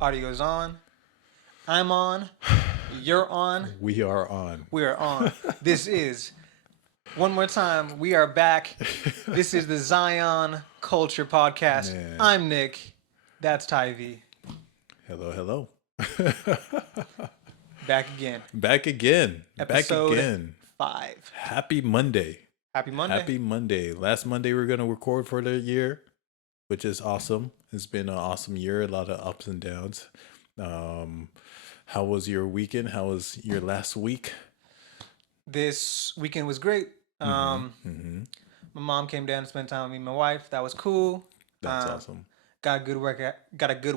Audio's on. I'm on. You're on. We are on. We are on. This is, one more time, we are back. This is the Zion Culture Podcast. Man. I'm Nick. That's Tyvee. Hello, hello. Back again. Back again. Episode Back again. 5. Happy Monday. Happy Monday. Happy Monday. Last Monday we were going to record for the year, which is awesome. It's been an awesome year. A lot of ups and downs. How was your weekend? How was your last week? This weekend was great. My mom came down to spend time with me and my wife. That was cool. That's awesome. Got a good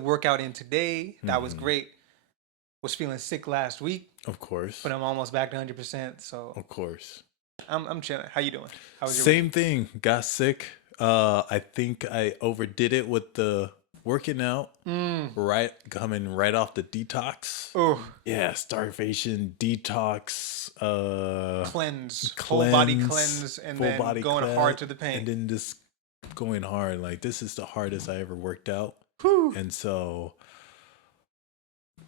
workout in today. That was great. Was feeling sick last week, Of course. but I'm almost back to 100%. So Of course. I'm chilling. How you doing? How was your Same thing. Got sick. I think I overdid it with the working out. Coming right off the detox. Oh, Yeah, starvation, detox, cleanse, whole body cleanse, and full then body going cleanse, hard to the pain. and then just going hard. Like, this is the hardest I ever worked out. Whew. And so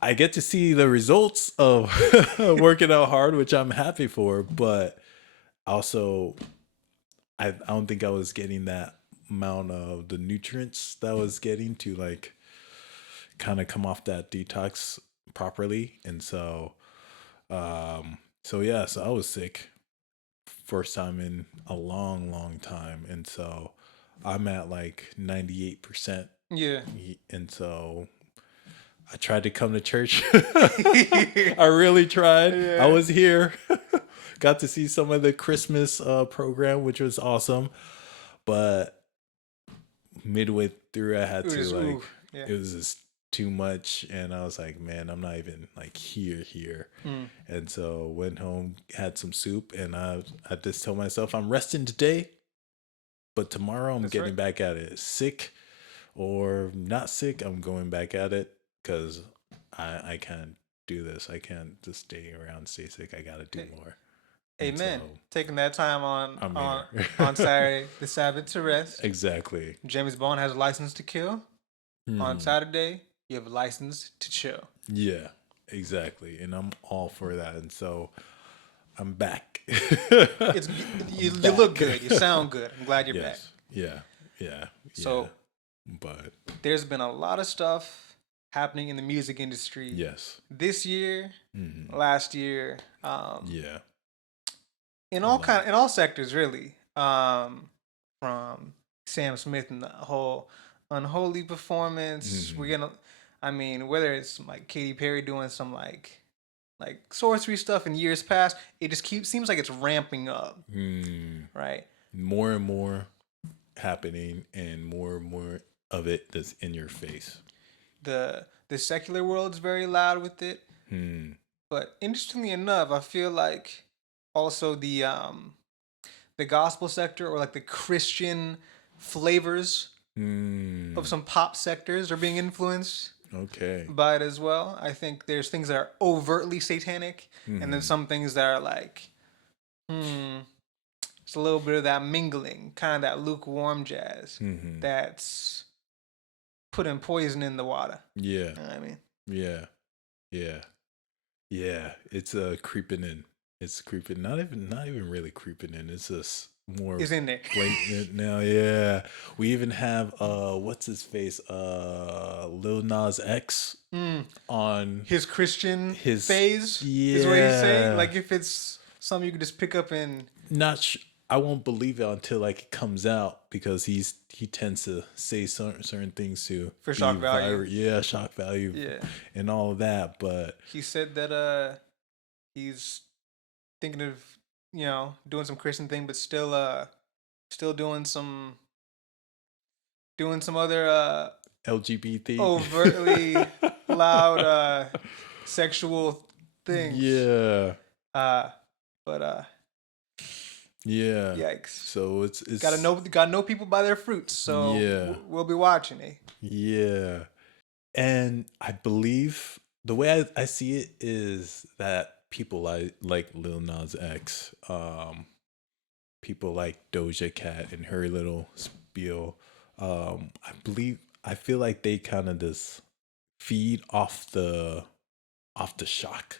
I get to see the results of working out hard, which I'm happy for, but also I don't think I was getting that amount of the nutrients that I was getting to like kind of come off that detox properly. And so so I was sick first time in a long time, and so I'm at like 98%. Yeah. And so I tried to come to church. I really tried. Yeah. I was here. Got to see some of the Christmas program, which was awesome. But midway through, I had to yeah. it was just too much. And I was like, man, I'm not even like here. And so went home, had some soup, and I just told myself I'm resting today, but tomorrow I'm getting back at it. Sick or not sick, I'm going back at it because I can't do this. I can't just stay around, stay sick. I got to do more. Amen. So, Taking that time I'm on here. on Saturday, the Sabbath to rest. Exactly. James Bond has a license to kill. On Saturday, you have a license to chill. Yeah, exactly. And I'm all for that. And so I'm back. You look good. You sound good. I'm glad you're back. Yeah. So, but there's been a lot of stuff happening in the music industry. yes. This year, last year, Yeah. in all sectors really. From Sam Smith and the whole unholy performance. We're gonna, whether it's like Katy Perry doing some like sorcery stuff in years past, it just seems like it's ramping up. Right. More and more happening, and more of it that's in your face. The secular world's very loud with it. But interestingly enough, I feel like also the gospel sector, or like the Christian flavors of some pop sectors, are being influenced by it as well. I think there's things that are overtly satanic, and then some things that are like, it's a little bit of that mingling, kind of that lukewarm jazz that's putting poison in the water. Yeah. You know what I mean? Yeah. It's creeping in. It's creeping. Not even really creeping in. It's just more. It's in there. Blatant now. Yeah. We even have what's his face? Lil Nas X on His Christian phase. Yeah. Is what he's saying. Like, if it's something you could just pick up and I won't believe it until like it comes out, because he tends to say certain things to for shock value. Yeah, shock value. Yeah, and all of that. But he said that he's thinking of doing some Christian thing, but still doing some other LGBT overtly loud sexual things. Yeah. But yeah. Yikes. So it's gotta know people by their fruits. So yeah, we'll be watching, eh? Yeah. And I believe the way I see it is that people like Lil Nas X, people like Doja Cat and her little spiel, I feel like they kind of just feed off the shock,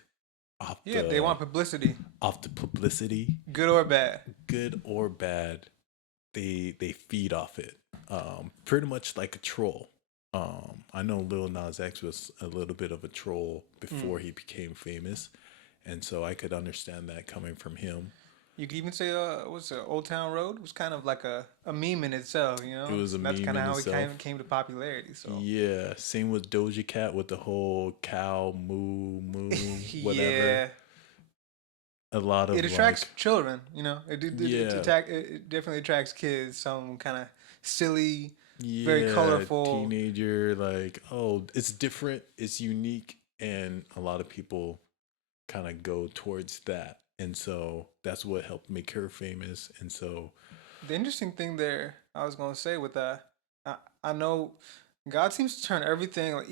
They want publicity, off the publicity, good or bad. good or bad. They feed off it, pretty much like a troll. I know Lil Nas X was a little bit of a troll before he became famous, and so I could understand that coming from him. You could even say, what's it, Old Town Road was kind of like a meme in itself, you know? It was a That's meme kind of in how itself. he came to popularity. So Yeah, same with Doja Cat with the whole cow moo whatever. yeah, A lot of it attracts like, children, you know. yeah, It definitely attracts kids. Some kind of silly, very yeah, colorful. teenager, like, oh, it's different, it's unique, and a lot of people kind of go towards that. And so that's what helped make her famous. And so, The interesting thing there, I was gonna say with that, I know God seems to turn everything. Like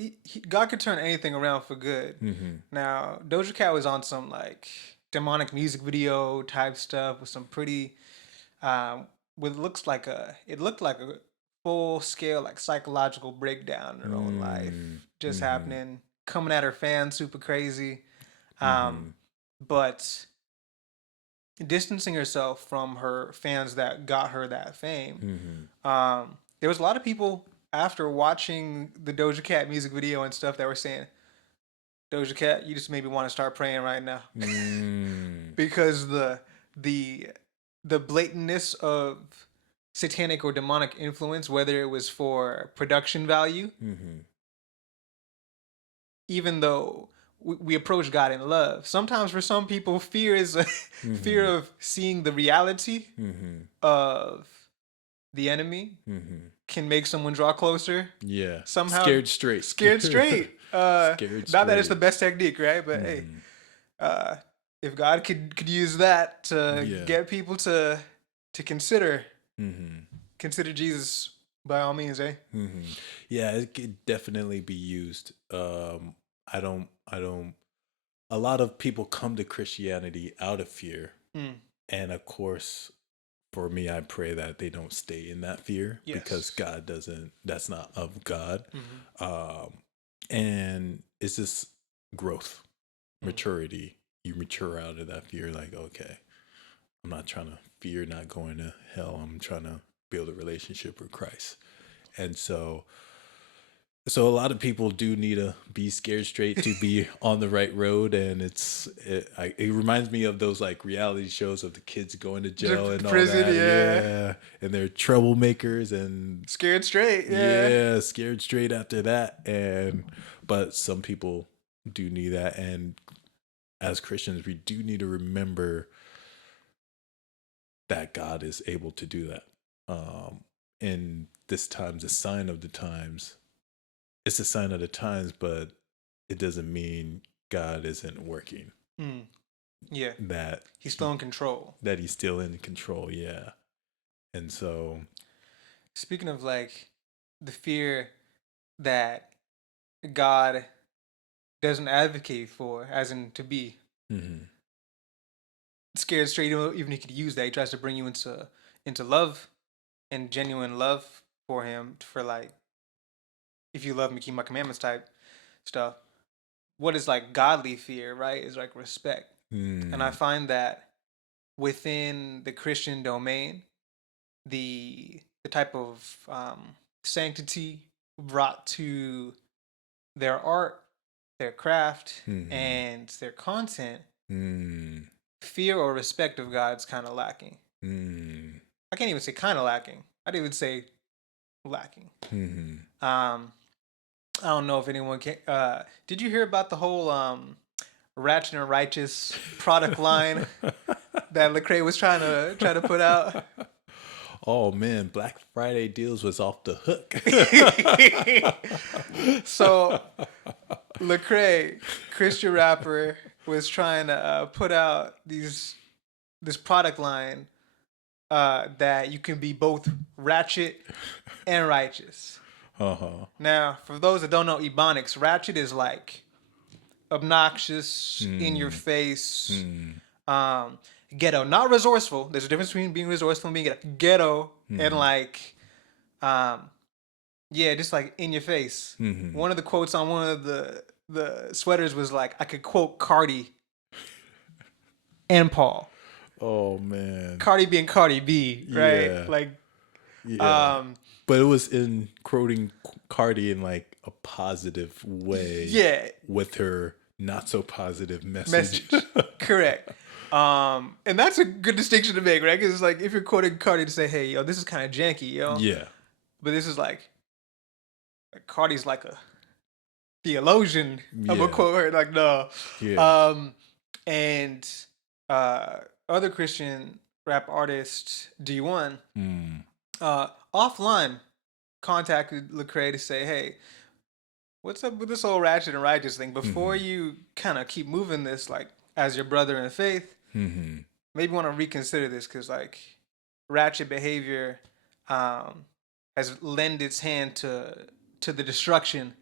God could turn anything around for good. Now Doja Cat was on some like demonic music video type stuff with some pretty, what looks like it looked like a full scale like psychological breakdown in her own life just happening, coming at her fans super crazy, but distancing herself from her fans that got her that fame. There was a lot of people after watching the Doja Cat music video and stuff that were saying, Doja Cat, you just made me want to start praying right now. Because the blatantness of satanic or demonic influence, whether it was for production value, even though we approach God in love. Sometimes for some people, fear is a fear of seeing the reality of the enemy can make someone draw closer. yeah, Somehow scared straight. Scared straight. Scared Not that it's straight. the best technique, right? But hey, if God could use that to get people to consider consider Jesus, by all means, eh? Yeah, it could definitely be used. I don't. A lot of people come to Christianity out of fear, and of course, for me, I pray that they don't stay in that fear because God doesn't. That's not of God. And it's just growth, maturity. You mature out of that fear. Like, okay, I'm not trying to fear not going to hell. I'm trying to build a relationship with Christ. And so a lot of people do need to be scared straight to be on the right road. And it reminds me of those like reality shows of the kids going to jail and prison, all that. yeah. And they're troublemakers and Scared straight, yeah. scared straight after that. But some people do need that. And as Christians, we do need to remember that God is able to do that. And this time's a sign of the times. It's a sign of the times, but it doesn't mean God isn't working. Yeah. That he's still in control. That he's still in control, yeah. And so, speaking of like the fear that God doesn't advocate for, as in to be scared straight, even he could use that. He tries to bring you into love and genuine love for him, for like, if you love me, keep my commandments type stuff. What is like godly fear, right? Is like respect. And I find that within the Christian domain, the type of sanctity brought to their art, their craft, and their content, fear or respect of God's kind of lacking. I can't even say kind of lacking. I'd even say lacking. I don't know if anyone can. Did you hear about the whole Rachet Righteous product line that Lecrae was trying to put out? Oh man, Black Friday deals was off the hook. So Lecrae, Christian rapper, was trying to put out this product line that you can be both ratchet and righteous. Now, for those that don't know Ebonics, ratchet is like obnoxious, in your face, ghetto, not resourceful. There's a difference between being resourceful and being ghetto. And like Yeah, just like in your face. Mm-hmm. One of the quotes on one of the sweaters was like, I could quote Cardi and Paul. Oh man. Cardi being Cardi B, right? Yeah. Like, Yeah. But it was in quoting Cardi in like a positive way. Yeah. With her not so positive message. Correct. And that's a good distinction to make, right? Because it's like if you're quoting Cardi to say, hey, yo, this is kind of janky, yo. Yeah. But this is like Cardi's like a theologian. I'm gonna quote her like, no. Yeah. And other Christian rap artist D1 offline contacted Lecrae to say, hey, what's up with this whole Ratchet and Righteous thing? Before you kind of keep moving this like as your brother in faith, maybe want to reconsider this because like ratchet behavior has lent its hand to the destruction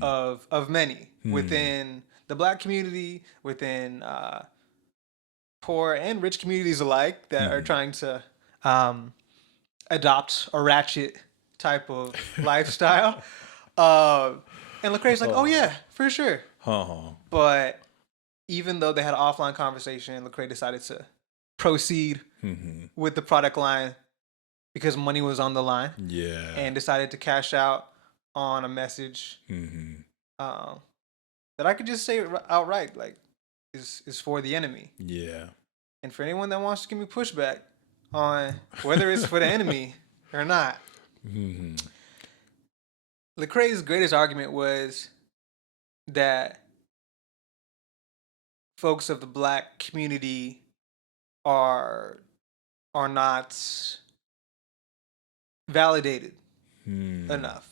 of many within the Black community, within poor and rich communities alike that are trying to adopt a ratchet type of lifestyle. And Lecrae's like, oh yeah, for sure. But even though they had an offline conversation, Lecrae decided to proceed with the product line because money was on the line. Yeah. And decided to cash out on a message that I could just say outright, like, is for the enemy. Yeah. And for anyone that wants to give me pushback on whether it's for the enemy or not, Lecrae's greatest argument was that folks of the Black community are not validated enough.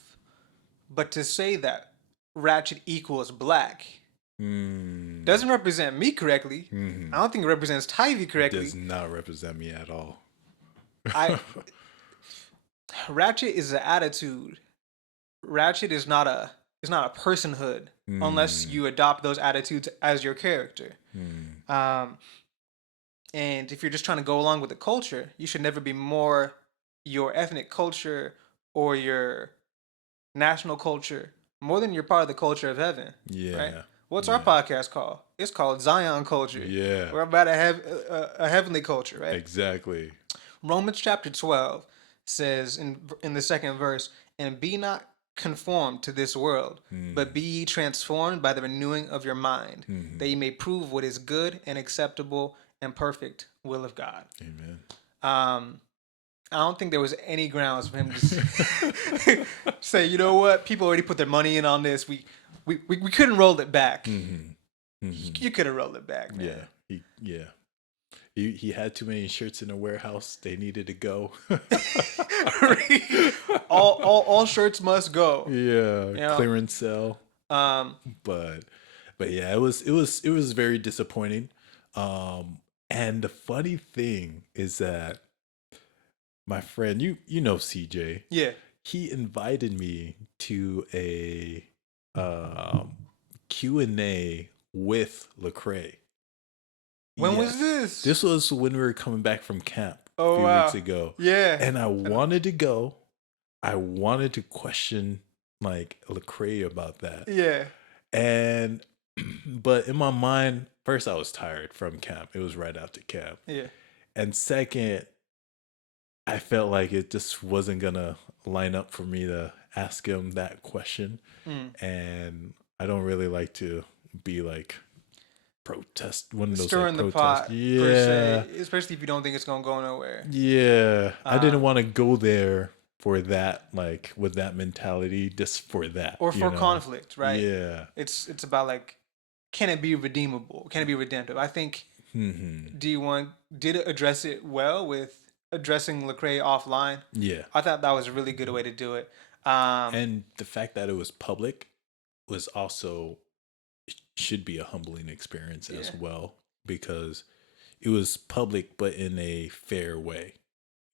But to say that ratchet equals Black doesn't represent me correctly. I don't think it represents Tyvee correctly. It does not represent me at all. Ratchet is an attitude. Ratchet is not a personhood unless you adopt those attitudes as your character. And if you're just trying to go along with the culture, you should never be more your ethnic culture or your national culture more than you're part of the culture of heaven. Yeah. Right? What's our podcast called? It's called Zion Culture. Yeah. We're about a heavenly culture, right? Exactly. Romans chapter 12 says in the second verse, and be not conformed to this world, but be ye transformed by the renewing of your mind, that ye may prove what is good and acceptable and perfect will of God. Amen. I don't think there was any grounds for him to say, you know what, people already put their money in on this. We couldn't roll it back. You could have rolled it back, man. Yeah. He had too many shirts in the warehouse. They needed to go. all shirts must go. Yeah, you know? Clearance sale. But yeah, it was very disappointing. And the funny thing is that my friend, you know CJ. Yeah. He invited me to a Q&A with Lecrae. When was this? This was when we were coming back from camp a few weeks ago. Yeah. And I wanted to go. I wanted to question like Lecrae about that. Yeah. And but in my mind, first I was tired from camp. It was right after camp. Yeah. And second, I felt like it just wasn't gonna line up for me to ask him that question. And I don't really like to be like protest one of those stirring like, the pot, yeah, per se, especially if you don't think it's gonna go nowhere. Yeah, I didn't want to go there for that, like with that mentality, just for that, or for conflict, right? Yeah, it's about like, can it be redeemable? Can it be redemptive? I think D1 did address it well with addressing Lecrae offline. Yeah, I thought that was a really good way to do it. And the fact that it was public was also should be a humbling experience as well, because it was public but in a fair way.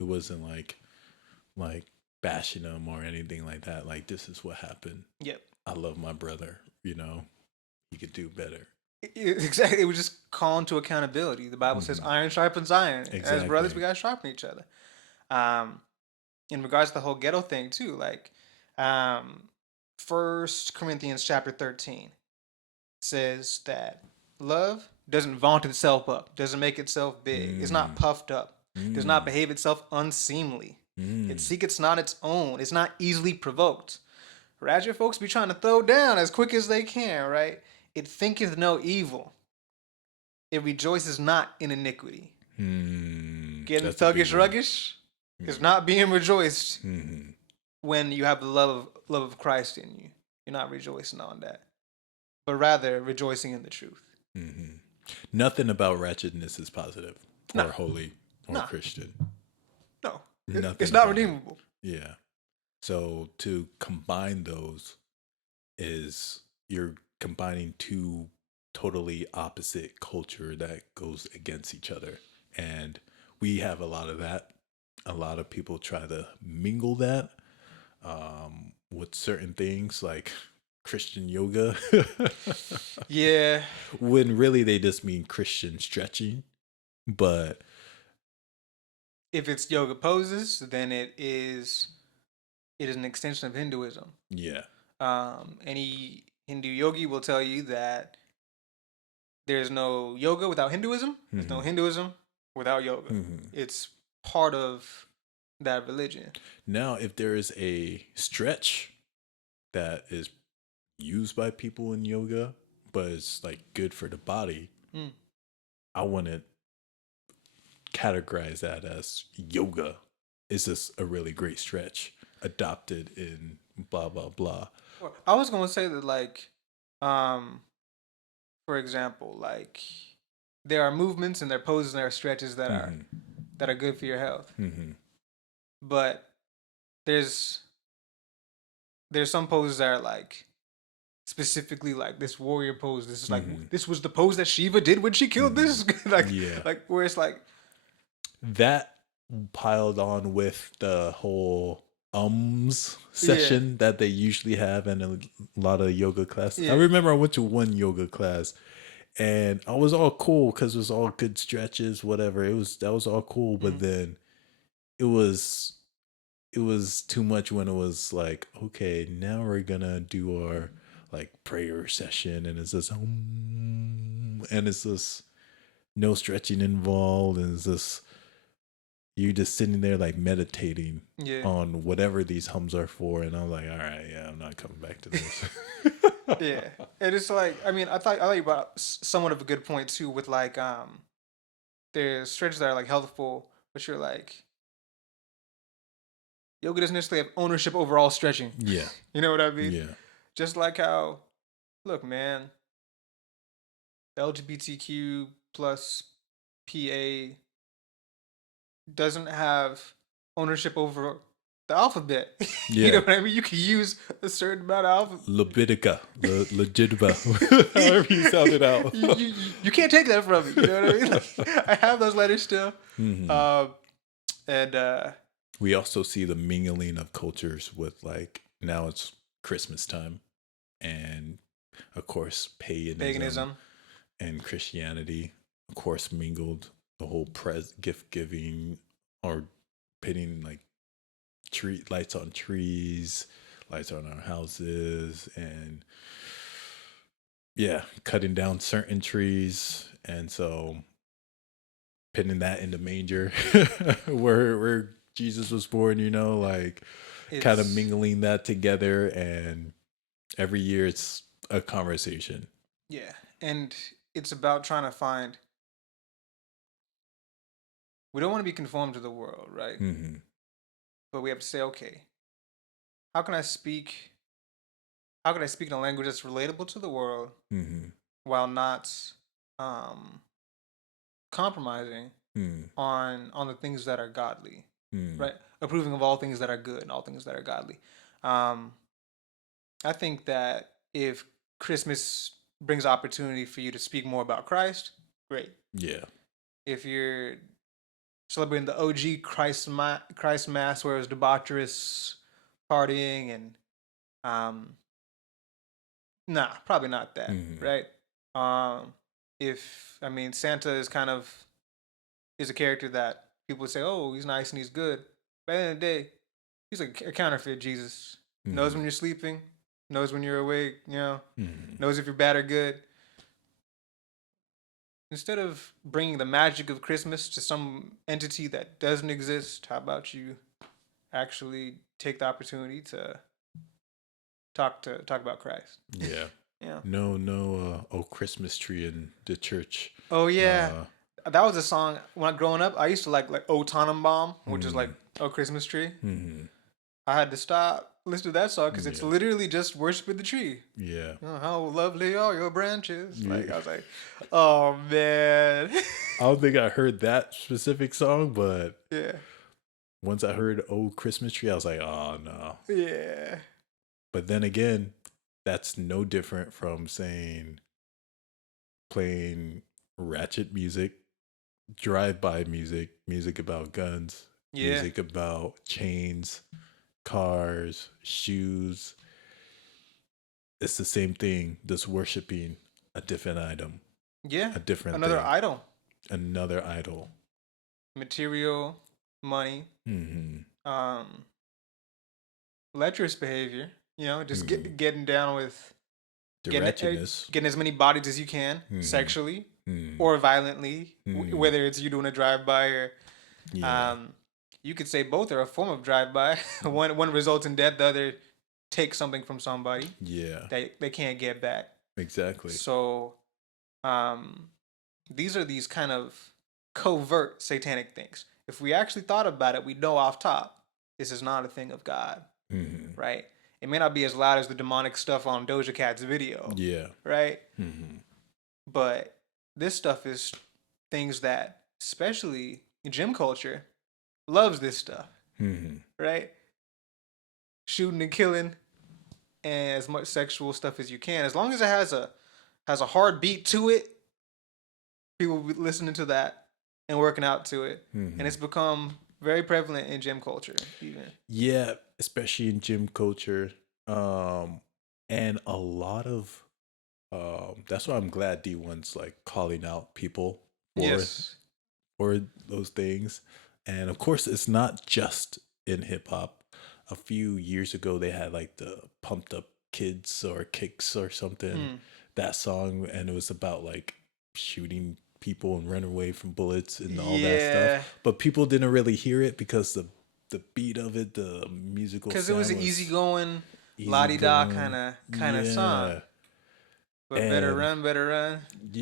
It wasn't like bashing them or anything like that. Like, this is what happened. Yep. I love my brother, you know. He could do better. Exactly. It was just calling to accountability. The Bible says iron sharpens iron. Exactly. As brothers, we gotta sharpen each other. In regards to the whole ghetto thing too, like First Corinthians chapter 13 says that love doesn't vaunt itself up, doesn't make itself big, is not puffed up, does not behave itself unseemly. It seeketh not its own, it's not easily provoked. Ratchet folks be trying to throw down as quick as they can, right? It thinketh no evil. It rejoices not in iniquity. Getting thuggish, ruggish is not being rejoiced when you have the love of Christ in you. You're not rejoicing on that, but rather rejoicing in the truth. Nothing about ratchetness is positive or holy or Christian. No, Nothing. It's not redeemable. Yeah. So to combine those is you're combining two totally opposite culture that goes against each other. And we have a lot of that. A lot of people try to mingle that with certain things like Christian yoga. Yeah. When really they just mean Christian stretching. But if it's yoga poses, then it is an extension of Hinduism. Yeah. Any Hindu yogi will tell you that there's no yoga without Hinduism. There's no Hinduism without yoga. It's part of that religion. Now, if there is a stretch that is used by people in yoga, but it's like good for the body, I wouldn't categorize that as yoga. It's just a really great stretch adopted in blah, blah, blah. I was going to say that, like, for example, like, there are movements and there are poses and there are stretches that are good for your health. But there's some poses that are like specifically like this warrior pose. This is like this was the pose that Shiva did when she killed this. like where it's like that piled on with the whole session that they usually have in a lot of yoga classes. I remember I went to one yoga class and I was all cool because it was all good stretches, whatever. That was all cool, but then it was too much when it was like, okay, now we're gonna do our like prayer session, and it's just and it's just no stretching involved, and it's just you just sitting there like meditating on whatever these hums are for, and I'm like, all right, I'm not coming back to this. Yeah, and it's like, I mean, I thought you brought up somewhat of a good point too, with like there's stretches that are like healthful, but you're like, yoga doesn't necessarily have ownership over all stretching. Yeah. You know what I mean? Yeah. Just like how, look, man, LGBTQ plus PA doesn't have ownership over the alphabet. Yeah. You know what I mean? You can use a certain amount of alphabet. Legitima. However you sound it out. You can't take that from me. You know what I mean? Like, I have those letters still. And we also see the mingling of cultures with, like, now it's Christmas time, and of course paganism and Christianity, of course, mingled. The whole gift giving, or putting like lights on trees, lights on our houses, and cutting down certain trees, and so putting that in the manger where Jesus was born, like kind of mingling that together, and every year it's a conversation. Yeah, and it's about trying to find. We don't want to be conformed to the world, right? But we have to say, okay, how can I speak in a language that's relatable to the world while not compromising on the things that are godly, right? Approving of all things that are good and all things that are godly. I think that if Christmas brings opportunity for you to speak more about Christ, great. Yeah. If you're celebrating the OG Christ Mass, where it was debaucherous partying and probably not that, right? Santa is a character that people say, oh, he's nice and he's good. But at the end of the day, he's like a counterfeit Jesus. knows when you're sleeping, knows when you're awake, Mm-hmm. knows if you're bad or good. Instead of bringing the magic of Christmas to some entity that doesn't exist, how about you actually take the opportunity to talk about Christ? Yeah. Yeah. No, oh Christmas tree in the church. Oh yeah. That was a song when I growing up. I used to like O Tannenbaum, which is like Oh Christmas Tree. Mm-hmm. I had to stop listen to that song because it's literally just worshiping the tree. Yeah. Oh, how lovely are your branches. Like I was like, oh man. I don't think I heard that specific song, but yeah. once I heard "Oh Christmas Tree," I was like, "Oh no." Yeah. But then again, that's no different from saying playing ratchet music, drive-by music, music about guns, music about chains, cars, shoes. It's the same thing, just worshiping a different item. Yeah. A different Another thing. idol. Another idol. Material, money, lecherous behavior. Just getting down with getting as many bodies as you can sexually or violently, whether it's you doing a drive-by or you could say both are a form of drive-by. one results in death, the other takes something from somebody they can't get back. Exactly. So these are these kind of covert satanic things. If we actually thought about it, we know off top this is not a thing of God, right? It may not be as loud as the demonic stuff on Doja Cat's video, right? But this stuff is things that, especially gym culture, loves this stuff, right? Shooting and killing, and as much sexual stuff as you can, as long as it has a hard beat to it, people will be listening to that and working out to it, and it's become very prevalent in gym culture, even. Yeah, especially in gym culture, and a lot of that's why I'm glad D1's like calling out people for those things. And of course, it's not just in hip hop. A few years ago, they had like the Pumped Up Kids or Kicks or something, that song, and it was about like shooting people and running away from bullets and all that stuff. But people didn't really hear it because the beat of it, the musical, because it was an easygoing, la-di-da kind of song. But better run,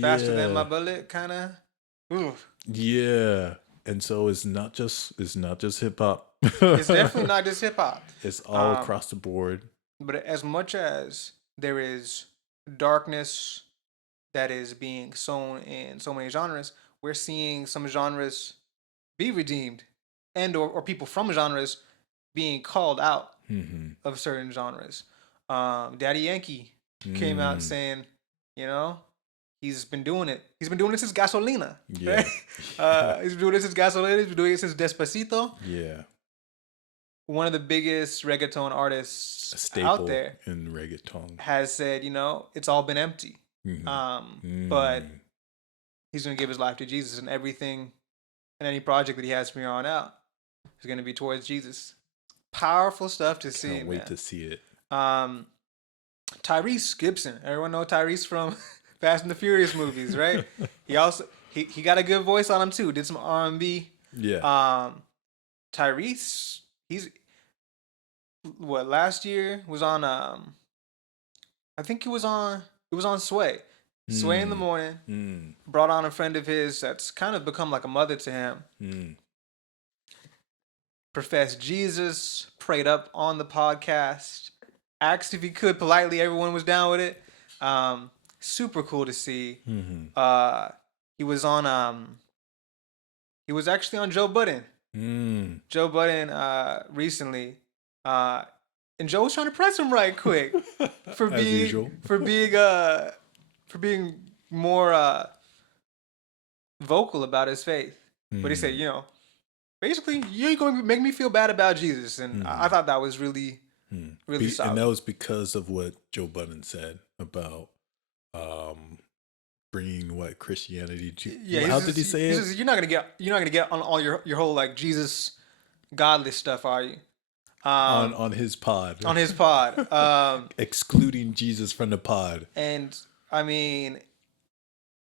faster than my bullet, kind of. Yeah, and so it's not just hip hop. It's definitely not just hip hop. It's all across the board. But as much as there is darkness that is being sown in so many genres, we're seeing some genres be redeemed, and or people from genres being called out of certain genres. Daddy Yankee came out saying, he's been doing it. He's been doing it since Gasolina. Yeah. Right? He's been doing it since Gasolina. He's been doing it since Despacito. Yeah. One of the biggest reggaeton artists out there in reggaeton has said, it's all been empty. But he's going to give his life to Jesus, and everything and any project that he has from here on out is going to be towards Jesus. Powerful stuff to see. Can't wait to see it. Tyrese Gibson. Everyone know Tyrese from Fast and the Furious movies, right? He also he got a good voice on him too. Did some R&B. Yeah. Tyrese, last year was on I think it was on Sway. Sway in the Morning. Brought on a friend of his that's kind of become like a mother to him. Professed Jesus, prayed up on the podcast, asked if he could politely. Everyone was down with it. Super cool to see. He was on he was actually on Joe Budden. Joe Budden recently. And Joe was trying to press him right quick for being more vocal about his faith. But he said, basically, you're going to make me feel bad about Jesus. And I thought that was really solid. And that was because of what Joe Budden said about bringing Christianity to. Yeah, how did he say it? You're not gonna get on all your whole like Jesus godless stuff, are you? on his pod. On his pod. Excluding Jesus from the pod. And I mean,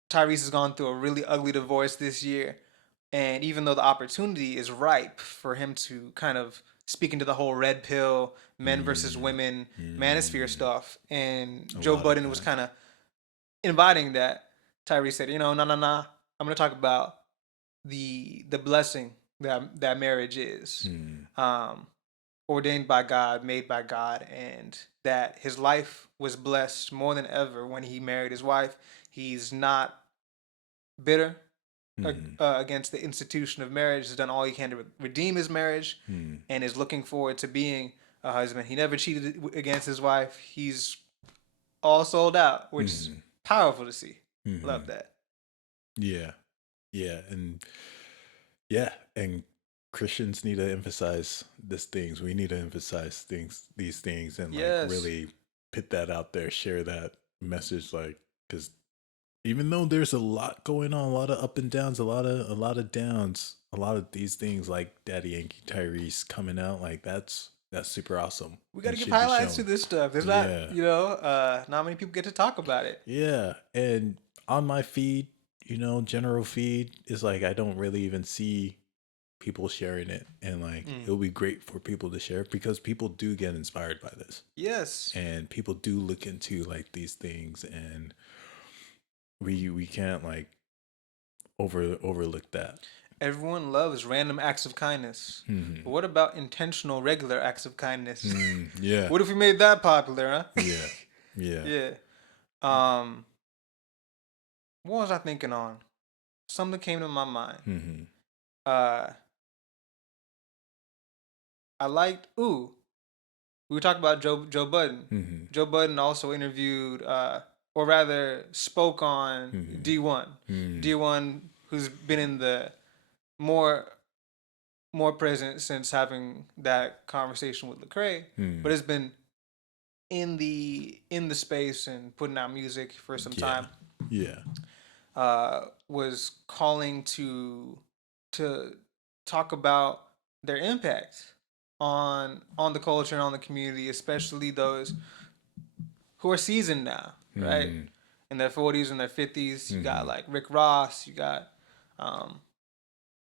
Tyrese has gone through a really ugly divorce this year. And even though the opportunity is ripe for him to kind of speak into the whole red pill, men versus women, manosphere stuff, and Joe Budden was kind of inviting that, Tyrese said, nah. I'm going to talk about the blessing that marriage is. Ordained by God, made by God, and that his life was blessed more than ever when he married his wife. He's not bitter against the institution of marriage. He's done all he can to redeem his marriage and is looking forward to being a husband. He never cheated against his wife. He's all sold out, which is powerful to see. Love that. Yeah. And Christians need to emphasize these things. We need to emphasize these things, and like really put that out there, share that message, like, because even though there's a lot going on, a lot of up and downs, a lot of downs, a lot of these things like Daddy Yankee Tyrese coming out, like that's super awesome. We got to give highlights to this stuff. There's not, not many people get to talk about it. Yeah, and on my feed, general feed is like I don't really even see people sharing it, and like it'll be great for people to share because people do get inspired by this. Yes, and people do look into like these things, and we can't like overlook that. Everyone loves random acts of kindness. But what about intentional, regular acts of kindness? Yeah. What if we made that popular, huh? Yeah. What was I thinking on? Something came to my mind. I liked, we were talking about Joe Budden. Joe Budden also interviewed, or rather spoke on D1. D1, who's been in the more present since having that conversation with Lecrae, but has been in the space and putting out music for some time. Was calling to talk about their impact on the culture and on the community, especially those who are seasoned now, right? In their 40s and their 50s. You got like Rick Ross, you got a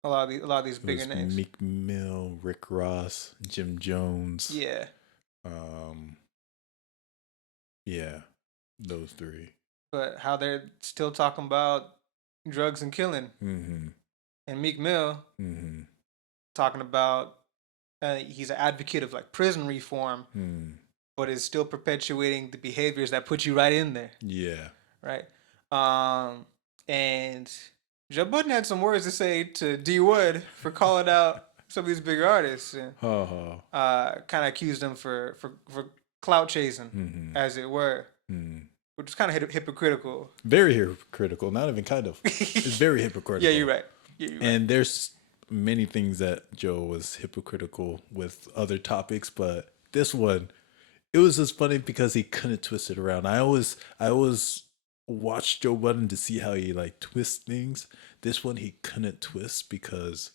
lot of these bigger names. Meek Mill, Rick Ross, Jim Jones. Yeah. Those three. But how they're still talking about drugs and killing. And Meek Mill talking about he's an advocate of like prison reform, but is still perpetuating the behaviors that put you right in there. Yeah. Right. And Joe Budden had some words to say to D Wood for calling out some of these bigger artists, and kind of accused them for clout chasing, as it were, which is kind of hypocritical. Very hypocritical. Not even kind of. It's very hypocritical. Yeah, you're right. And there's many things that Joe was hypocritical with other topics, but this one, it was just funny because he couldn't twist it around. I always watch Joe Budden to see how he like twists things. This one he couldn't twist because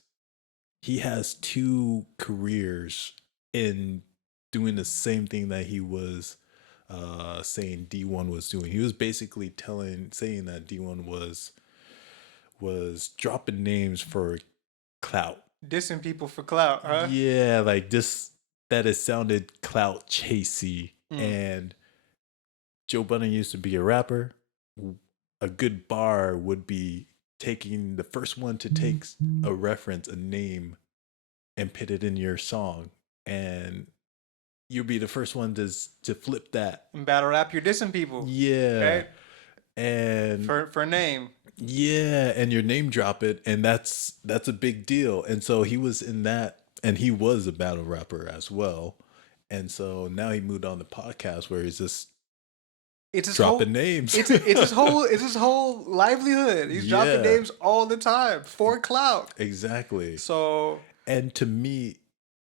he has two careers in doing the same thing that he was saying D1 was doing. He was basically saying that D1 was dropping names for clout. Dissing people for clout, huh? Yeah, like this, that it sounded clout chasey. And Joe Budden used to be a rapper. A good bar would be taking the first one to take a reference, a name, and put it in your song. And you'll be the first one to flip that. In battle rap, you're dissing people. Yeah. Right? And for a name. Yeah, and your name drop it, and that's a big deal. And so he was in that, and he was a battle rapper as well. And so now he moved on to podcast where he's just dropping names. It's his whole livelihood. He's dropping names all the time for clout. Exactly. So, and to me,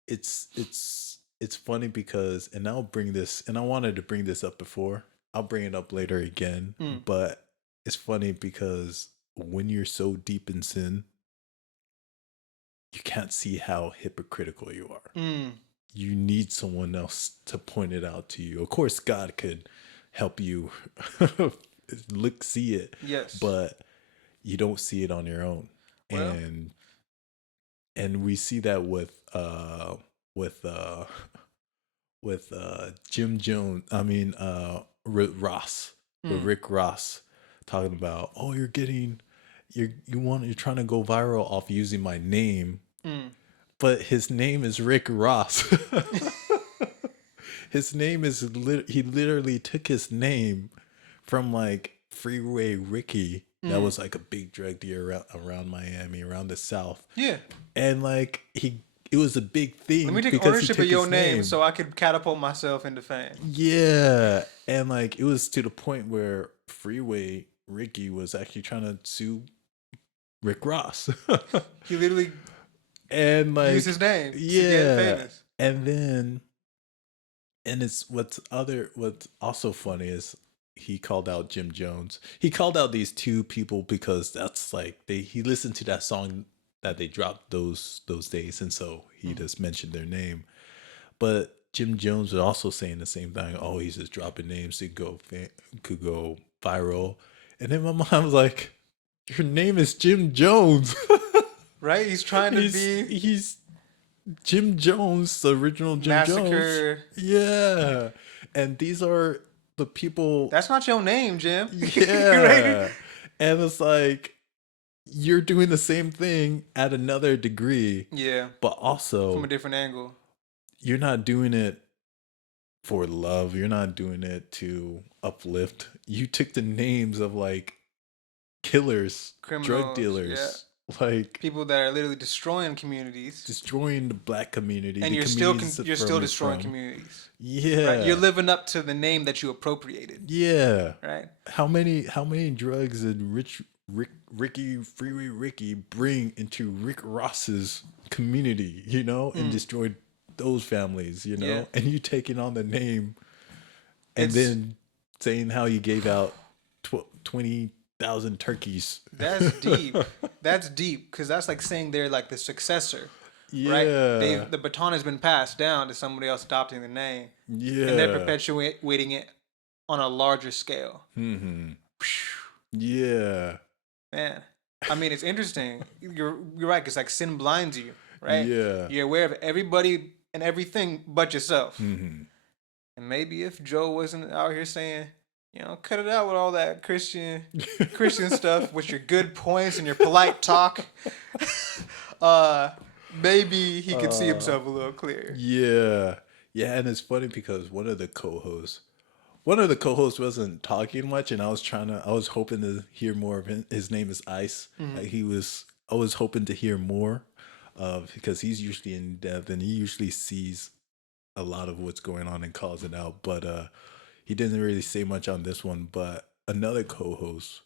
it's funny because, and I'll bring this, and I wanted to bring this up before. I'll bring it up later again, but it's funny because when you're so deep in sin, you can't see how hypocritical you are. you need someone else to point it out to you. Of course, God could help you see it, Yes. but you don't see it on your own. Well, And we see that with uh Jim Jones. I mean, Ross, with Rick Ross, talking about, oh, you're trying to go viral off using my name, but his name is Rick Ross. His name is he literally took his name from like Freeway Ricky. That was like a big drug dealer around Miami, around the South. Yeah. And like it was a big thing. Let me take ownership of your name so I could catapult myself into fame. Yeah. And like it was to the point where Freeway Ricky was actually trying to sue Rick Ross. He literally and like used his name to get famous. And then it's what's also funny is he called out Jim Jones. He called out these two people because that's like he listened to that song that they dropped those days, and so he just mentioned their name. But Jim Jones was also saying the same thing. Oh, he's just dropping names that could go viral. And then my mom was like, "Your name is Jim Jones." Right? He's trying to he's Jim Jones, the original Jim Massacre. Jones. Yeah. And these are the people. That's not your name, Jim. Yeah. Right? And it's like, you're doing the same thing at another degree. Yeah. But also from a different angle. You're not doing it for love. You're not doing it to uplift. You took the names of like killers, criminals, drug dealers, like people that are literally destroying communities, destroying the black community, and you're still destroying communities. Yeah, right? You're living up to the name that you appropriated. Yeah, right. How many drugs did Freeway Ricky bring into Rick Ross's community? You know, and destroyed those families. You know, and you taking on the name, and then saying how you gave out 20,000 turkeys. That's deep. That's deep because that's like saying they're like the successor. Yeah. Right? The baton has been passed down to somebody else adopting the name. Yeah. And they're perpetuating it on a larger scale. Mm-hmm. Yeah. Man. I mean, it's interesting. You're right, because like sin blinds you, right? Yeah. You're aware of everybody and everything but yourself. Mm-hmm. And maybe if Joe wasn't out here saying, you know, cut it out with all that Christian stuff with your good points and your polite talk. Maybe he could see himself a little clearer. Yeah. Yeah, and it's funny because one of the co-hosts wasn't talking much, and I was hoping to hear more of him. His name is Ice. Mm-hmm. I was hoping to hear more because he's usually in depth and he usually sees a lot of what's going on and calls it out. But he didn't really say much on this one. But another co-host,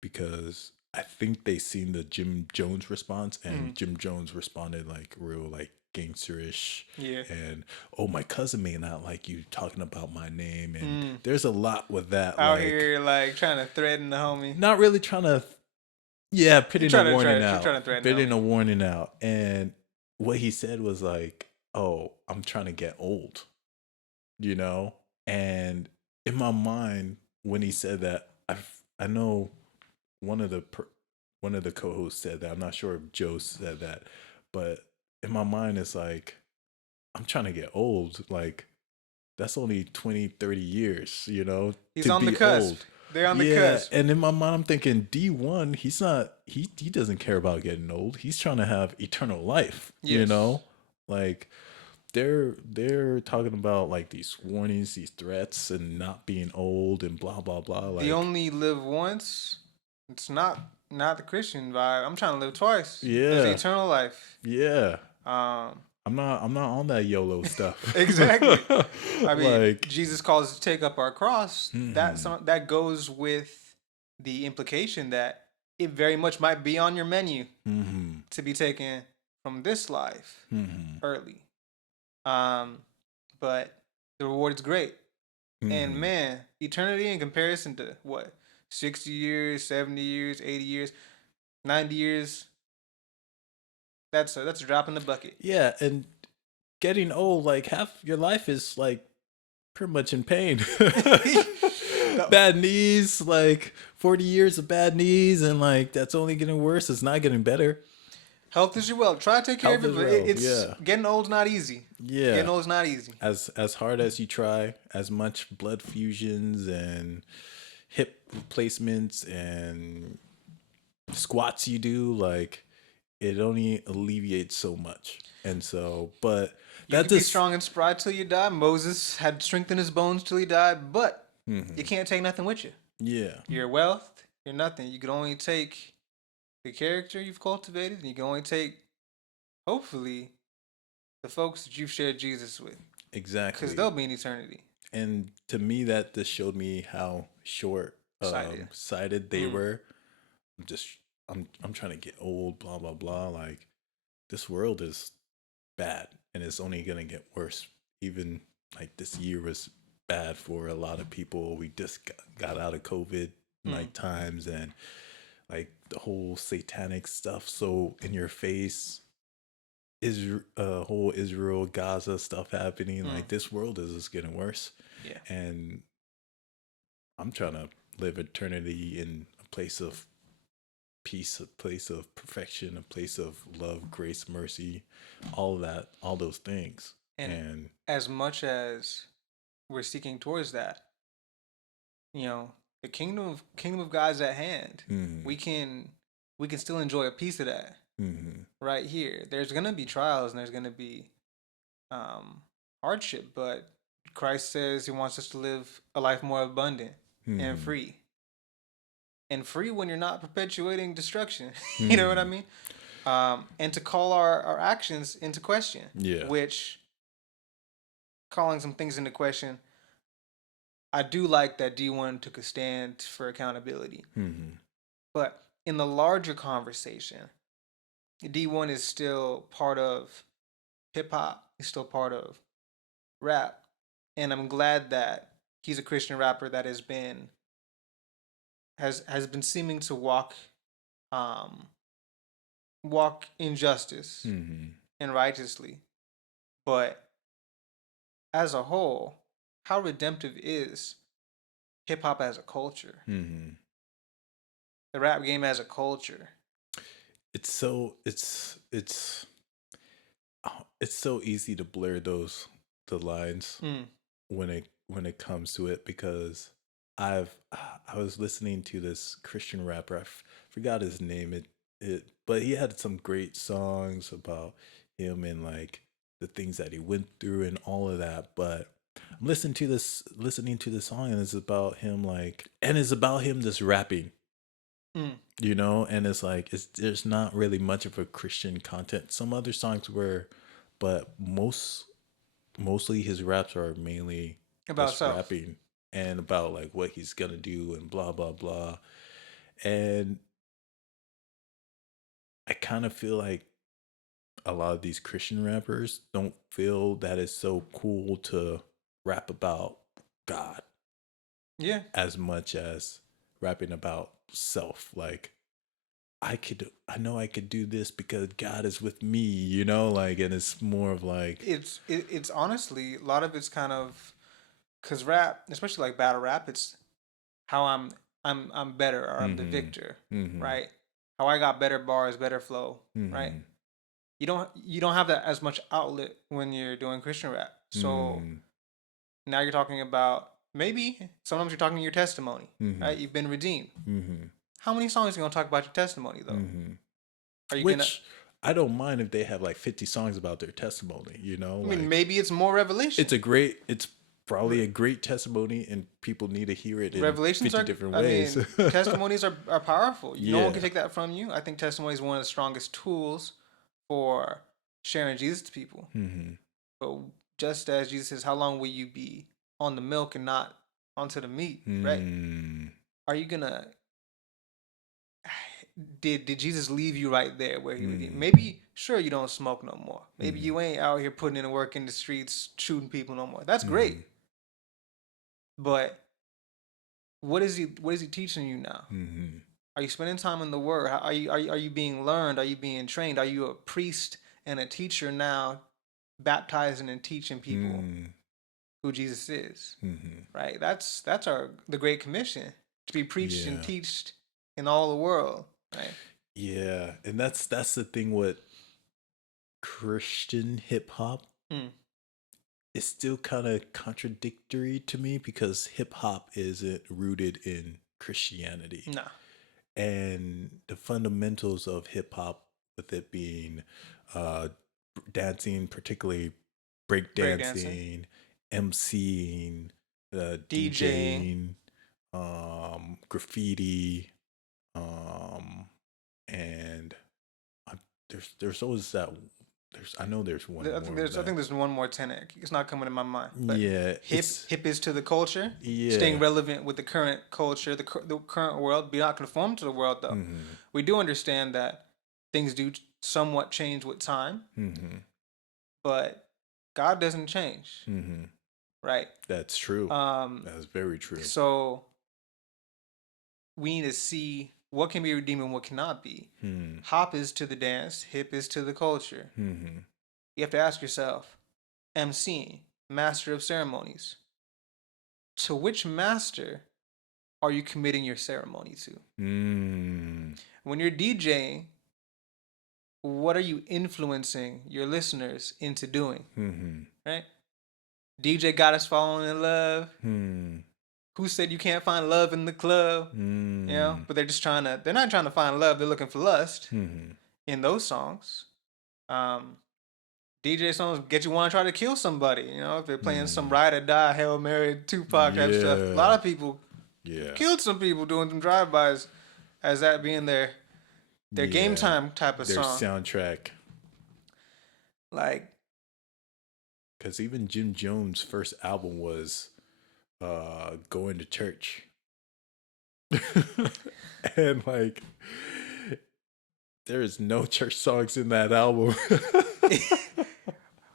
because I think they seen the Jim Jones response, and Jim Jones responded like real like gangsterish. Yeah. And my cousin may not like you talking about my name, and there's a lot with that. Out like, here like trying to threaten the homie. Not really trying to. Yeah, putting a warning out. Putting a warning out, and what he said was like, "Oh, I'm trying to get old," you know. And in my mind, when he said that, I know one of the co-hosts said that. I'm not sure if Joe said that, but in my mind, it's like, I'm trying to get old. Like, that's only 20, 30 years, you know? He's on the cusp. Old. They're on the cusp. And in my mind, I'm thinking, D1, he doesn't care about getting old. He's trying to have eternal life, you know? Like, they're talking about like these warnings, these threats, and not being old and blah, blah, blah. Like, you only live once. It's not the Christian vibe. I'm trying to live twice. Yeah. There's eternal life. Yeah. I'm not on that YOLO stuff. Exactly. I mean, like, Jesus calls us to take up our cross. That goes with the implication that it very much might be on your menu to be taken from this life early. But the reward is great. And man, eternity in comparison to what? 60 years, 70 years, 80 years, 90 years. That's a drop in the bucket. Yeah, and getting old, like half your life is like pretty much in pain. No. Bad knees, like 40 years of bad knees, and like that's only getting worse. It's not getting better. Health is your wealth. Try to take care Health of it, is but wealth. it's Yeah. getting old's not easy. Yeah. Getting old's not easy. As hard as you try, as much blood fusions and hip replacements and squats you do, like it only alleviates so much. And so, but You that can be just strong and spry till you die. Moses had strength in his bones till he died, but you can't take nothing with you. yeah. Your wealth, you're nothing. You can only take the character you've cultivated, and you can only take, hopefully, the folks that you've shared Jesus with, Exactly. because they'll be in eternity. And to me, that just showed me how short sighted they were. I'm trying to get old, blah blah blah. Like this world is bad, and it's only gonna get worse. Even like this year was bad for a lot of people. We just got out of COVID like times, and like the whole satanic stuff so in your face. Is whole Israel Gaza stuff happening. Like this world is just getting worse. Yeah. And I'm trying to live eternity in a place of peace, a place of perfection, a place of love, grace, mercy, all of that, all those things. And as much as we're seeking towards that, you know, the kingdom of God's at hand. We can still enjoy a piece of that right here. There's gonna be trials and there's gonna be hardship, but Christ says He wants us to live a life more abundant and free. And free when you're not perpetuating destruction. You know what I mean? And to call our actions into question. Yeah. Which, calling some things into question, I do like that D1 took a stand for accountability. But in the larger conversation, D1 is still part of hip hop. He's still part of rap. And I'm glad that he's a Christian rapper that has been seeming to walk in justice and righteously. But as a whole, how redemptive is hip hop as a culture? The rap game as a culture. It's so easy to blur the lines when it comes to it, because I was listening to this Christian rapper. I forgot his name. But he had some great songs about him and like the things that he went through and all of that. But I'm listening to this song, and it's about him just rapping. You know, and it's like there's not really much of a Christian content. Some other songs were, but mostly his raps are mainly about rapping and about like what he's gonna do and blah blah blah. And I kind of feel like a lot of these Christian rappers don't feel that it's so cool to rap about God. Yeah. As much as rapping about self. Like I know I could do this because God is with me, you know, like, and it's more of like it's honestly, a lot of it's kind of, because rap, especially like battle rap, it's how I'm better, or I'm the victor, right? How I got better bars, better flow, right? You don't have that as much outlet when you're doing Christian rap. So now you're talking about, maybe sometimes you're talking your testimony, right? You've been redeemed. How many songs are you gonna talk about your testimony though? Are you I don't mind if they have like 50 songs about their testimony, you know? I mean, maybe it's more revelation. It's probably a great testimony, and people need to hear it in Revelations 50 different ways. I mean, testimonies are powerful. No one can take that from you. I think testimony is one of the strongest tools for sharing Jesus to people. But just as Jesus says, how long will you be on the milk and not onto the meat, right? Are you gonna... Did Jesus leave you right there where he was? Maybe, sure, you don't smoke no more. Maybe you ain't out here putting in the work in the streets, shooting people no more. That's great. But what is he teaching you now? Are you spending time in the Word? Are you being learned? Are you being trained? Are you a priest and a teacher now baptizing and teaching people who Jesus is. Right? That's the Great Commission, to be preached and teached in all the world. Right? Yeah, and that's the thing with Christian hip hop. It's still kind of contradictory to me because hip hop isn't rooted in Christianity. No. And the fundamentals of hip hop, with it being dancing, particularly break dancing, MCing, DJing, graffiti, and there's always that. I know there's one. I think there's one more tenet. It's not coming to my mind. But yeah, hip is to the culture. Yeah, staying relevant with the current culture, the current world. Be not conformed to the world, though. We do understand that things do somewhat change with time, but God doesn't change. Right. That's true. That's very true. So we need to see what can be redeemed and what cannot be. Hop is to the dance, hip is to the culture. You have to ask yourself, MC, master of ceremonies, to which master are you committing your ceremony to? When you're DJing, what are you influencing your listeners into doing? Right? DJ got us falling in love. Who said you can't find love in the club? You know, but they're not trying to find love. They're looking for lust in those songs. DJ songs get you want to try to kill somebody. You know, if they're playing some Ride or Die, Hail Mary, Tupac type stuff. A lot of people killed some people doing some drive-bys as that being their game time type of their song. Soundtrack. Like, because even Jim Jones' first album was Going to Church. And like, there is no church songs in that album.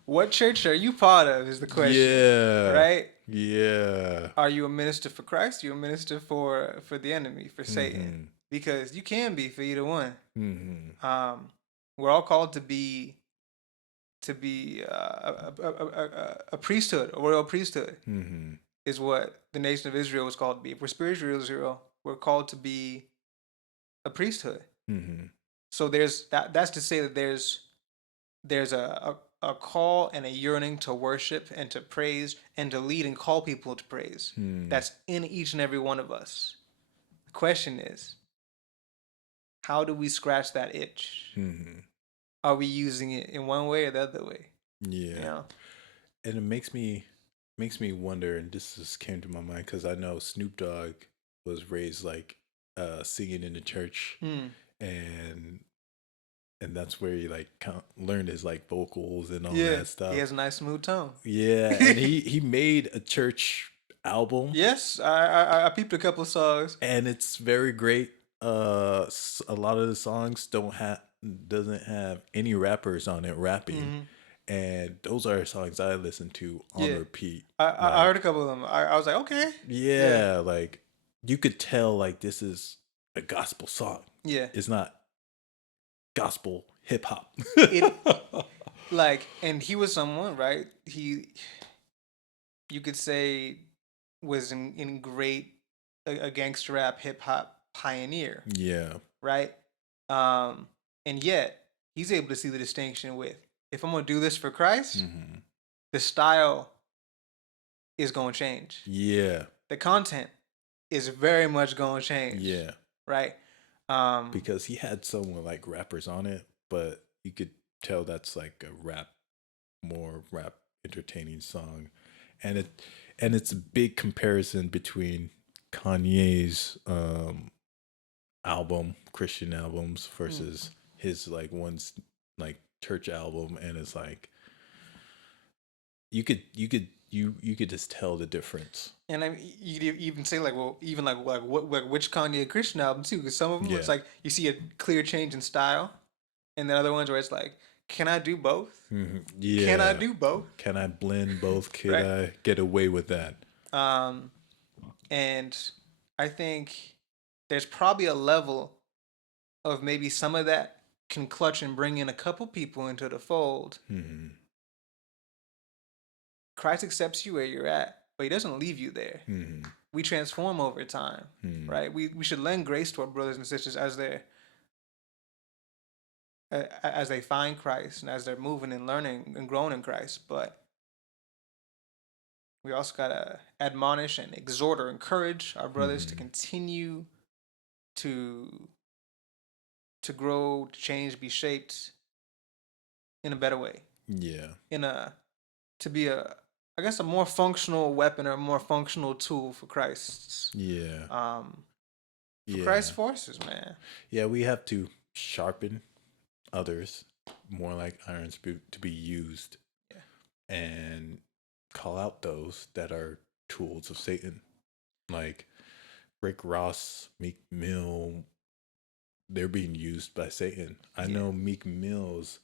What church are you part of is the question. Yeah. Right? Yeah. Are you a minister for Christ? Are you a minister for the enemy, for Satan? Because you can be for either one. We're all called to be a priesthood, a royal priesthood, is what the nation of Israel was called to be. If we're spiritual Israel, we're called to be a priesthood. So there's that's to say that there's a call and a yearning to worship and to praise and to lead and call people to praise. That's in each and every one of us. The question is, how do we scratch that itch? Are we using it in one way or the other way? Yeah. You know? And it makes me wonder, and this just came to my mind because I know Snoop Dogg was raised like singing in the church, and that's where he like learned his like vocals and all that stuff. He has a nice smooth tone. Yeah, and he made a church album. Yes, I peeped a couple of songs, and it's very great. A lot of the songs doesn't have any rappers on it rapping. And those are songs I listen to on repeat. I heard a couple of them. I was like, okay. Yeah, like you could tell like this is a gospel song. Yeah. It's not gospel hip hop. Like, and he was someone, right? You could say was in great a gangster rap hip hop pioneer. Yeah. Right? And yet he's able to see the distinction with, if I'm going to do this for Christ, the style is going to change. Yeah. The content is very much going to change. Yeah. Right? Because he had someone like rappers on it, but you could tell that's like a more rap entertaining song. And it's a big comparison between Kanye's album, Christian albums, versus his like one's like church album, and it's like you could just tell the difference. And I mean, you could even say like, well, even like which Kanye Christian album too, because some of them it's like you see a clear change in style, and then other ones where it's like, can I do both? Yeah, can I do both? Can I blend both? Can I get away with that? And I think there's probably a level of maybe some of that can clutch and bring in a couple people into the fold. Christ accepts you where you're at, but he doesn't leave you there. Mm-hmm. We transform over time, right? We should lend grace to our brothers and sisters as they find Christ and as they're moving and learning and growing in Christ. But we also gotta admonish and exhort or encourage our brothers to continue to grow, to change, be shaped in a better way. Yeah. To be I guess a more functional weapon or a more functional tool for Christ's Christ's forces, man. Yeah, we have to sharpen others more like irons to be used, and call out those that are tools of Satan, like Rick Ross, Meek Mill. They're being used by Satan. I know Meek Mill's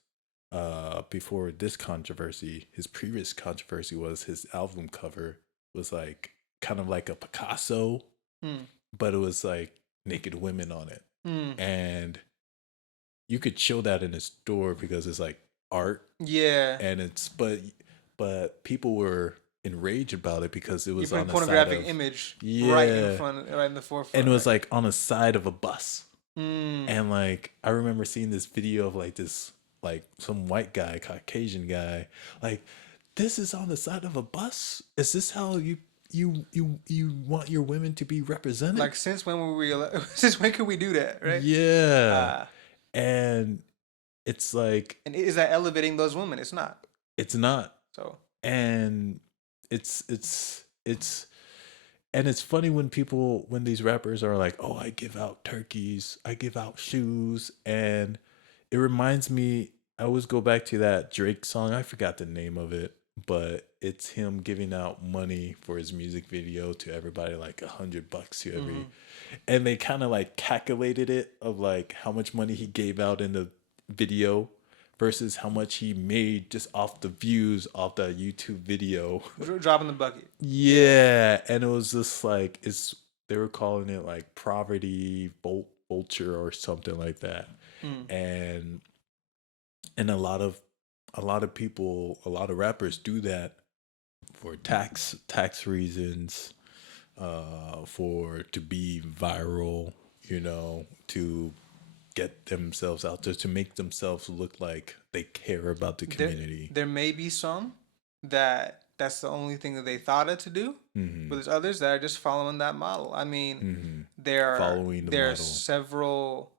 before this controversy, his previous controversy was his album cover was like kind of like a Picasso, but it was like naked women on it. And you could show that in a store because it's like art. Yeah. And it's but people were enraged about it because it was on a pornographic image right in front, right in the forefront. And it was like on the side of a bus. And like I remember seeing this video of like this, like some white guy, Caucasian guy, like, this is on the side of a bus? Is this how you want your women to be represented? Like, since when were we since when could we do that, right? Yeah. And it's like, and is that elevating those women? It's not. It's not. So, and it's and it's funny when these rappers are like, oh, I give out turkeys, I give out shoes. And it reminds me, I always go back to that Drake song. I forgot the name of it, but it's him giving out money for his music video to everybody, like $100 to every, and they kind of like calculated it of like how much money he gave out in the video versus how much he made just off the views off the YouTube video. Dropping the bucket. Yeah. And it was just like, they were calling it like poverty vulture or something like that. And a lot of people, a lot of rappers do that for tax reasons, to be viral, to get themselves out there, to make themselves look like they care about the community. There may be some that's the only thing that they thought of to do, but there's others that are just following that model. I mean, there are several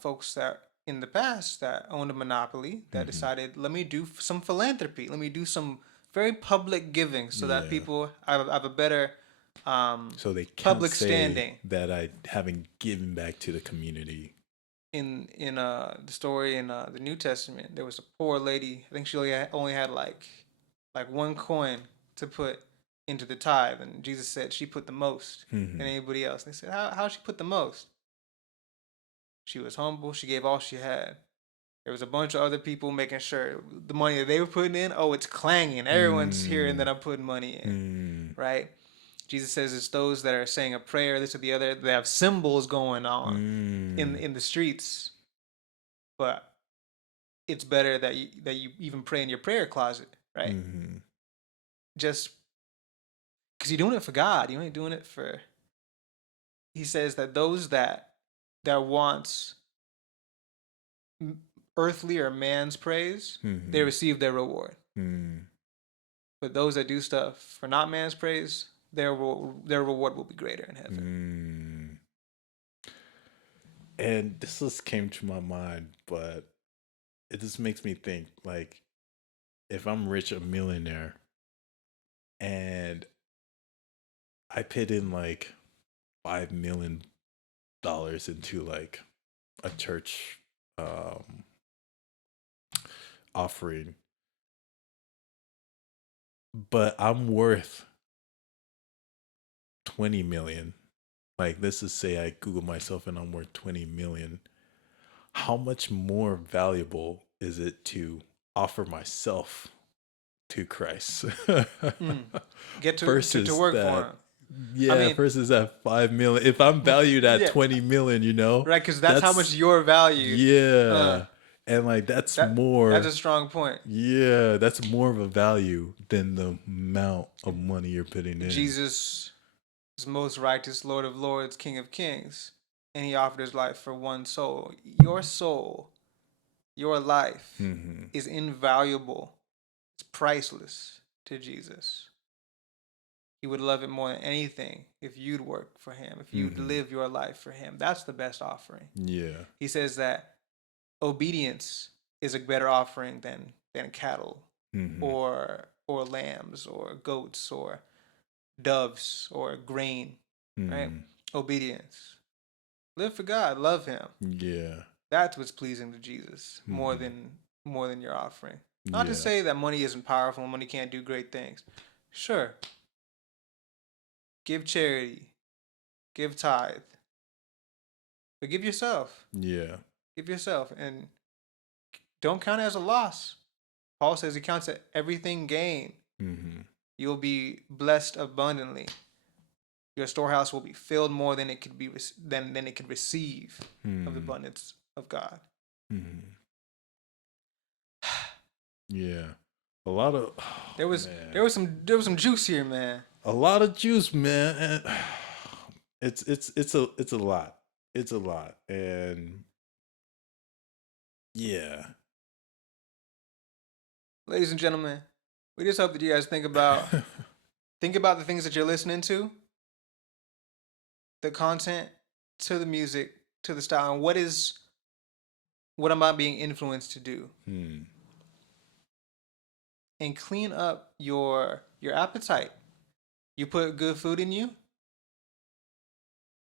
folks that in the past that owned a monopoly that decided, let me do some philanthropy, let me do some very public giving so that people have a better so they can't public say standing that I haven't given back to the community. In the story in the New Testament, there was a poor lady. I think she only had like one coin to put into the tithe, and Jesus said she put the most than anybody else. And they said, how she put the most? She was humble. She gave all she had. There was a bunch of other people making sure the money that they were putting in, it's clanging. Everyone's hearing that I'm putting money in, right? Jesus says it's those that are saying a prayer, this or the other, they have symbols going on in the streets. But it's better that you even pray in your prayer closet, right? Just because you're doing it for God. You ain't doing it for... He says that those that wants earthly or man's praise, they receive their reward. But those that do stuff for not man's praise, their reward will be greater in heaven. And this just came to my mind, but it just makes me think, like, if I'm rich, a millionaire, and I put in like $5 million into like a church offering, but I'm worth 20 million. Like, let's just say I Google myself and I'm worth 20 million. How much more valuable is it to offer myself to Christ? Get to work for him. Yeah, I mean, versus that 5 million. If I'm valued at 20 million, right? Because that's how much you're valued. Yeah, And like that's That's more, a strong point. yeah, that's more of a value than the amount of money you're putting in. Jesus is most righteous, Lord of Lords, King of Kings, and he offered his life for one soul. Your soul, your life is invaluable. It's priceless to Jesus. He would love it more than anything if you'd work for him, if you'd live your life for him. That's the best offering. Yeah. He says that obedience is a better offering than cattle or lambs or goats or doves or grain, right? Obedience. Live for God, love him. Yeah. That's what's pleasing to Jesus more than your offering. Not to Yeah. say that money isn't powerful, money can't do great things. Sure. Give charity, give tithe, but give yourself. Yeah. Give yourself and don't count it as a loss. Paul says he counts it everything gain. You'll be blessed abundantly. Your storehouse will be filled more than it could be than it could receive of the abundance of God. Yeah. A lot of There was some juice here, man. a lot of juice, man. And it's a lot. It's a lot. And yeah. Ladies and gentlemen, we just hope that you guys think about the things that you're listening to, the content, to the music, to the style, and what am I being influenced to do? And clean up your appetite. You put good food in you,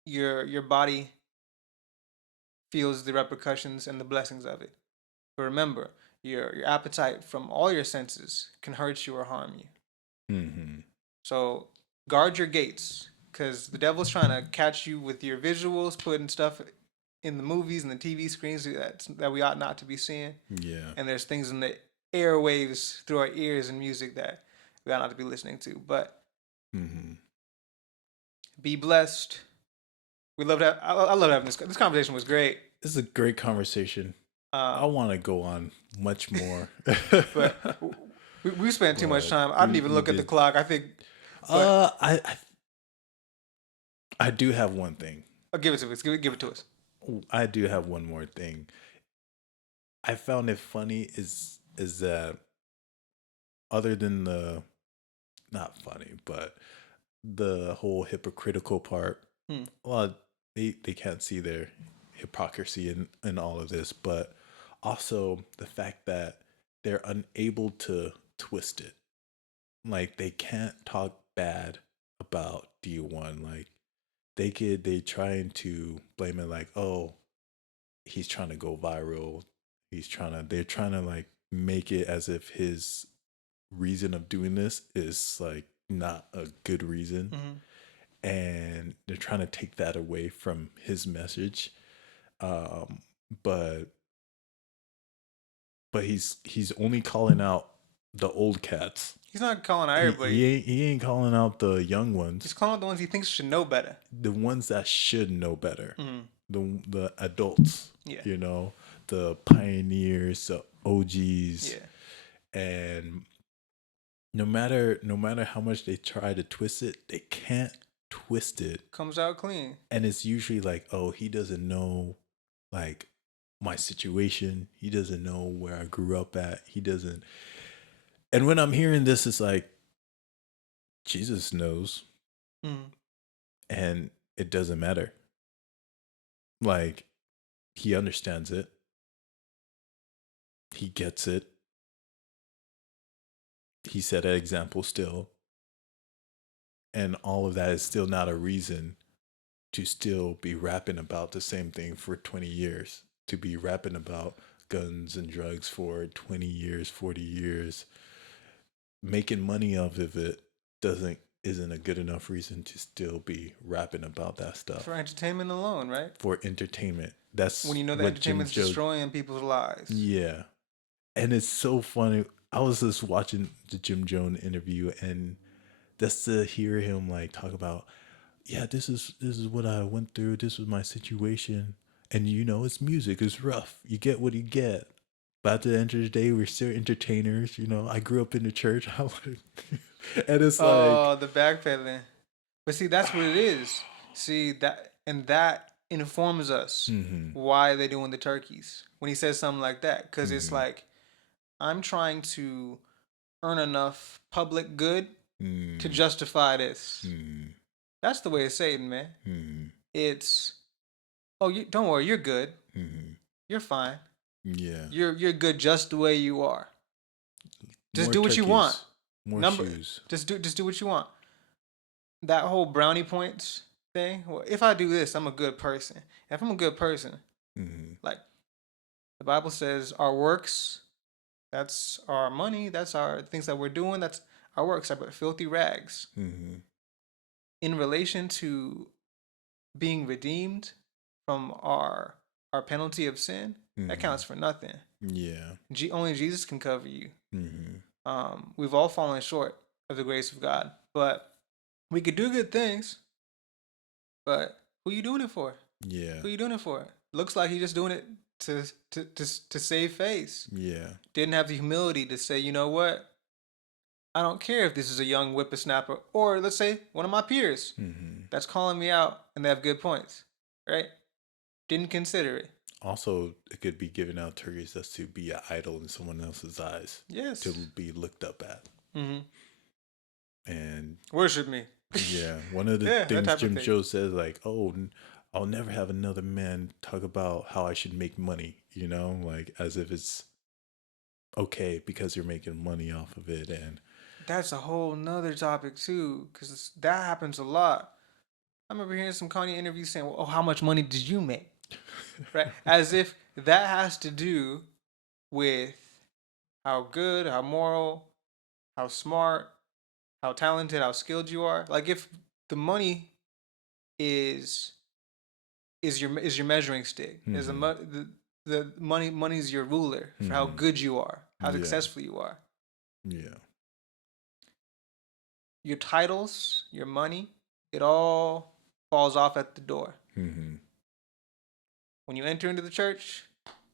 your body feels the repercussions and the blessings of it. But remember, your appetite from all your senses can hurt you or harm you. So guard your gates, because the devil's trying to catch you with your visuals, putting stuff in the movies and the TV screens that we ought not to be seeing. Yeah. And there's things in the airwaves through our ears and music that we ought not to be listening to. But be blessed. We love that. I love having this conversation. Was great. This is a great conversation. I want to go on much more. But we spent too much time. I didn't even look at the clock. I think. I do have one thing. Oh, give it to us. Give it to us. I do have one more thing. I found it funny is that other than not funny, but the whole hypocritical part, well, they can't see their hypocrisy in all of this, but also the fact that they're unable to twist it. Like they can't talk bad about D1. Like they trying to blame it like, oh, he's trying to go viral. They're trying to like make it as if his reason of doing this is like not a good reason. And they're trying to take that away from his message. But he's only calling out the old cats. He's not calling out everybody. He ain't calling out the young ones. He's calling out the ones he thinks should know better. The ones that should know better. The adults. Yeah. You know, the pioneers, the OGs. Yeah. And no matter how much they try to twist it, they can't twist it. Comes out clean. And it's usually like, oh, he doesn't know like my situation. He doesn't know where I grew up at. He doesn't. And when I'm hearing this, it's like, Jesus knows. And it doesn't matter. Like, he understands it. He gets it. He set an example still. And all of that is still not a reason to still be rapping about the same thing for 20 years. To be rapping about guns and drugs for 20 years, 40 years. Making money off of it isn't a good enough reason to still be rapping about that stuff. For entertainment alone, right? For entertainment. That's when you know that entertainment's destroying people's lives. Yeah. And it's so funny. I was just watching the Jim Jones interview, and just to hear him like talk about, yeah, this is what I went through. This was my situation. And you know, it's music. It's rough. You get what you get. But at the end of the day, we're still entertainers. You know, I grew up in the church. And it's like, the backpedaling. But see, that's what it is. See that informs us why they're doing the turkeys when he says something like that, because it's like, I'm trying to earn enough public good to justify this. That's the way it's Satan, man. It's, oh, don't worry, you're good. You're fine. Yeah. You're good just the way you are. Just More do what turkeys, you want. More shoes. Just do what you want. That whole brownie points thing. Well, if I do this, I'm a good person. If I'm a good person, like the Bible says, our works, that's our money, that's our things that we're doing, that's our works are but filthy rags. In relation to being redeemed from our penalty of sin, that counts for nothing. Yeah. Only Jesus can cover you. We've all fallen short of the grace of God, but we could do good things. But who you doing it for? Yeah. Who you doing it for? Looks like you're just doing it to save face. Yeah. Didn't have the humility to say, you know what? I don't care if this is a young whippersnapper, or let's say one of my peers that's calling me out and they have good points, right? Didn't consider it. Also, it could be giving out turkeys just to be an idol in someone else's eyes. Yes. To be looked up at. And worship me. Yeah. One of the things Jim Jones says, like, oh, I'll never have another man talk about how I should make money, you know, like as if it's okay because you're making money off of it. And that's a whole nother topic too, because that happens a lot. I remember hearing some Kanye interviews saying, well, oh, how much money did you make? Right? As if that has to do with how good, how moral, how smart, how talented, how skilled you are. Like if the money is your measuring stick, is the money's your ruler for how good you are, how successful you are. Yeah. Your titles, your money, it all falls off at the door. When you enter into the church,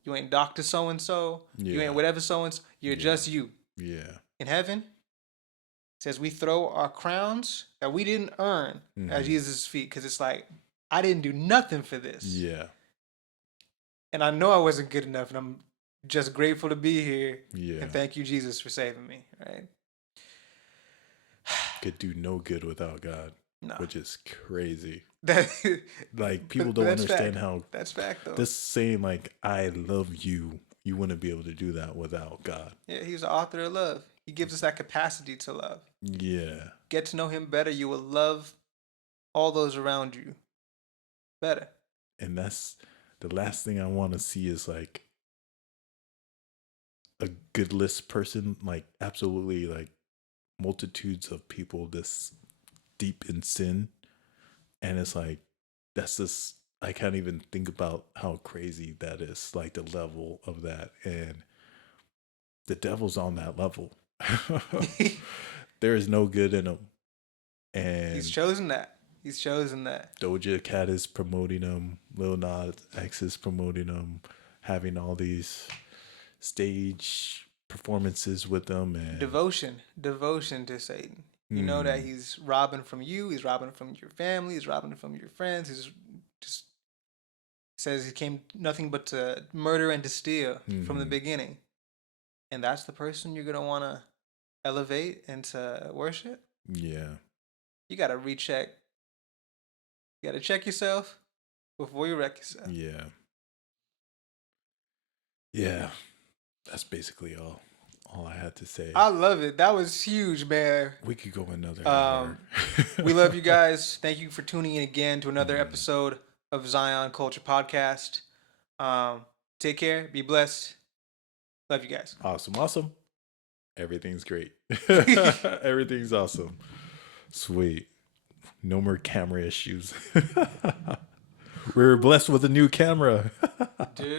you ain't Dr. So-and-so, you ain't whatever so-and-so, you're just you. Yeah. In heaven, it says we throw our crowns that we didn't earn at Jesus' feet, because it's like, I didn't do nothing for this. Yeah. And I know I wasn't good enough, and I'm just grateful to be here. Yeah. And thank you, Jesus, for saving me, right? Could do no good without God, which is crazy. Like people don't understand how that's fact though. This saying like I love you, you wouldn't be able to do that without God. Yeah, he's the author of love. He gives us that capacity to love. Yeah. Get to know him better, you will love all those around you better. And that's the last thing I want to see is like a goodless person, like absolutely like multitudes of people this deep in sin. And it's like, that's just, I can't even think about how crazy that is, like the level of that. And the devil's on that level. There is no good in him. And he's chosen that. Doja Cat is promoting him. Lil Nas X is promoting him. Having all these stage performances with them. And devotion to Satan. You know that he's robbing from you. He's robbing from your family. He's robbing from your friends. He's just says he came nothing but to murder and to steal from the beginning. And that's the person you're going to want to elevate and to worship? Yeah. You got to recheck. You got to check yourself before you wreck yourself. Yeah. Yeah. That's basically all I had to say. I love it. That was huge, man. We could go another hour. We love you guys. Thank you for tuning in again to another episode of Zion Culture Podcast. Take care. Be blessed. Love you guys. Awesome. Everything's great. Everything's awesome. Sweet. No more camera issues. We're blessed with a new camera. Dude.